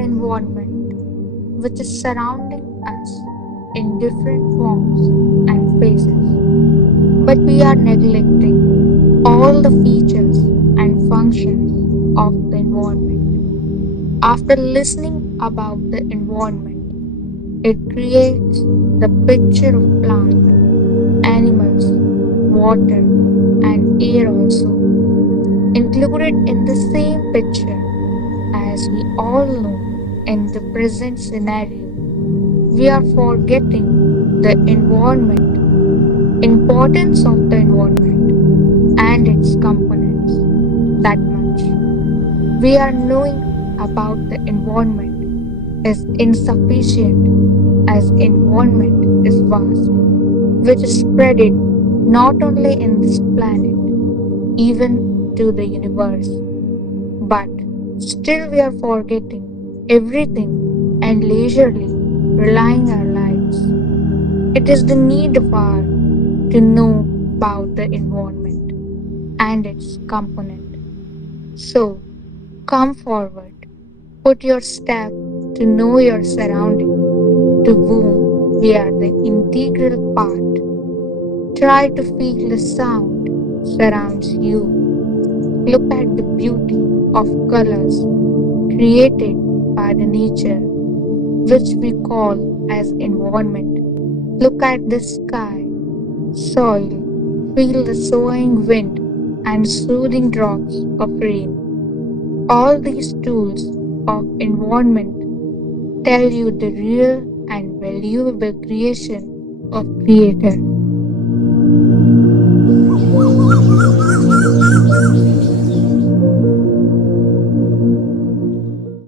Environment, which is surrounding us in different forms and phases, but we are neglecting all the features and functions of the environment. After listening about the environment, it creates the picture of plant, animals, water, and air also included in the same picture. As we all know, in the present scenario, we are forgetting the environment, importance of the environment and its components that much. We are knowing about the environment is insufficient as environment is vast, which is spread it not only in this planet, even to the universe. But still we are forgetting everything and leisurely relying our lives. It is the need of our to know about the environment and its component. So come forward, put your step to know your surrounding, to whom we are the integral part. Try to feel the sound surrounds you. Look at the beauty of colors created by the nature, which we call as environment. Look at the sky, soil, feel the soughing wind and soothing drops of rain. All these tools of environment tell you the real and valuable creation of Creator.